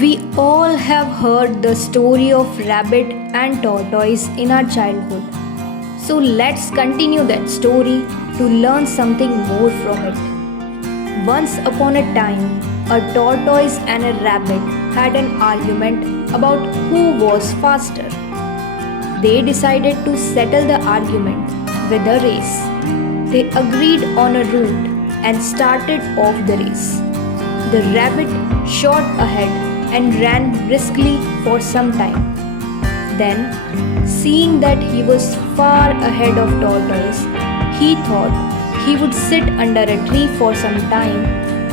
We all have heard the story of rabbit and tortoise in our childhood. So let's continue that story to learn something more from it. Once upon a time, a tortoise and a rabbit had an argument about who was faster. They decided to settle the argument with a race. They agreed on a route and started off the race. The rabbit shot ahead and ran briskly for some time. Then, seeing that he was far ahead of tortoise, he thought he would sit under a tree for some time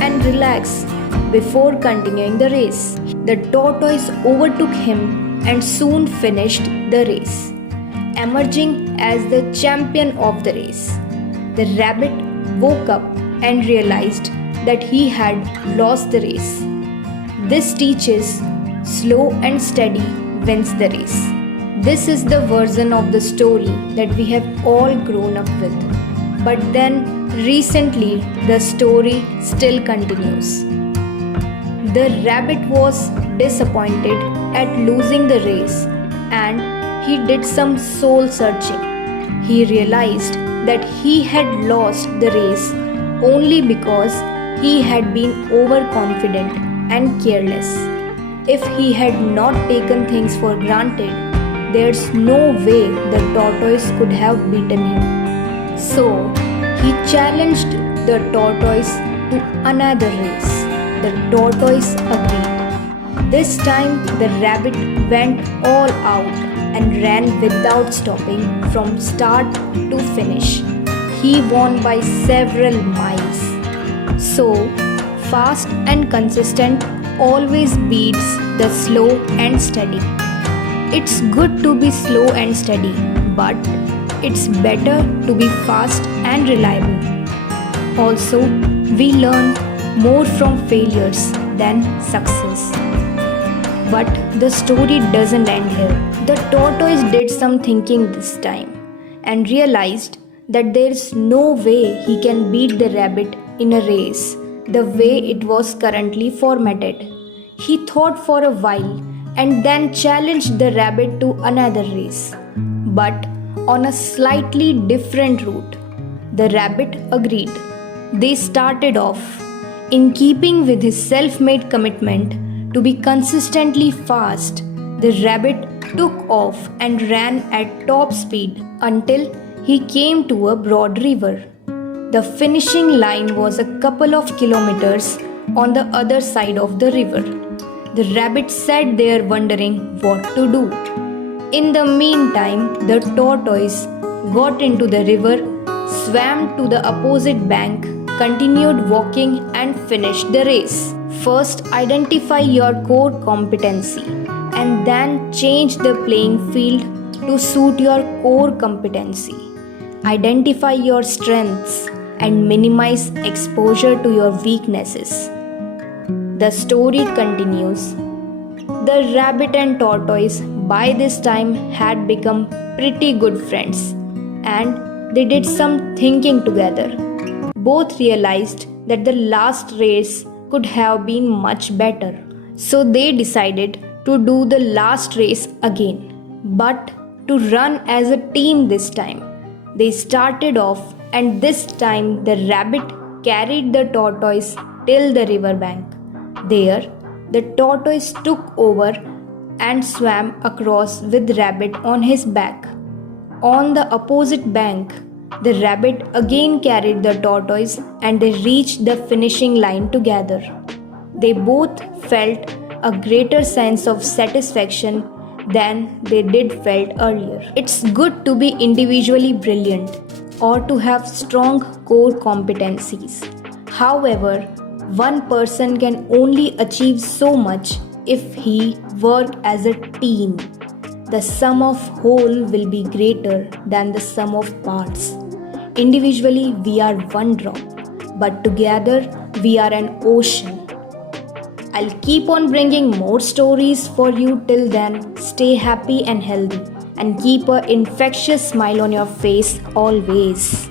and relax before continuing the race. The tortoise overtook him and soon finished the race, emerging as the champion of the race. The rabbit woke up and realized that he had lost the race. This teaches slow and steady wins the race. This is the version of the story that we have all grown up with. But then recently the story still continues. The rabbit was disappointed at losing the race and he did some soul searching. He realized that he had lost the race only because he had been overconfident and careless. If he had not taken things for granted, there's no way the tortoise could have beaten him. So, he challenged the tortoise to another race. The tortoise agreed. This time, the rabbit went all out and ran without stopping from start to finish. He won by several miles. So, fast and consistent always beats the slow and steady. It's good to be slow and steady, but it's better to be fast and reliable. Also, we learn more from failures than success. But the story doesn't end here. The tortoise did some thinking this time and realized that there's no way he can beat the rabbit in a race the way it was currently formatted. He thought for a while and then challenged the rabbit to another race, but on a slightly different route. The rabbit agreed. They started off. In keeping with his self-made commitment to be consistently fast, the rabbit took off and ran at top speed until he came to a broad river. The finishing line was a couple of kilometers on the other side of the river. The rabbit sat there wondering what to do. In the meantime, the tortoise got into the river, swam to the opposite bank, continued walking and finished the race. First, identify your core competency and then change the playing field to suit your core competency. Identify your strengths and minimize exposure to your weaknesses. The story continues. The rabbit and tortoise by this time had become pretty good friends and they did some thinking together. Both realized that the last race could have been much better. So they decided to do the last race again, but to run as a team this time. They started off and this time the rabbit carried the tortoise till the river bank. There, the tortoise took over and swam across with rabbit on his back. On the opposite bank, the rabbit again carried the tortoise and they reached the finishing line together. They both felt a greater sense of satisfaction than they did felt earlier. It's good to be individually brilliant or to have strong core competencies. However, one person can only achieve so much if he works as a team. The sum of whole will be greater than the sum of parts. Individually, we are one drop, but together, we are an ocean. I'll keep on bringing more stories for you. Till then, stay happy and healthy and keep an infectious smile on your face always.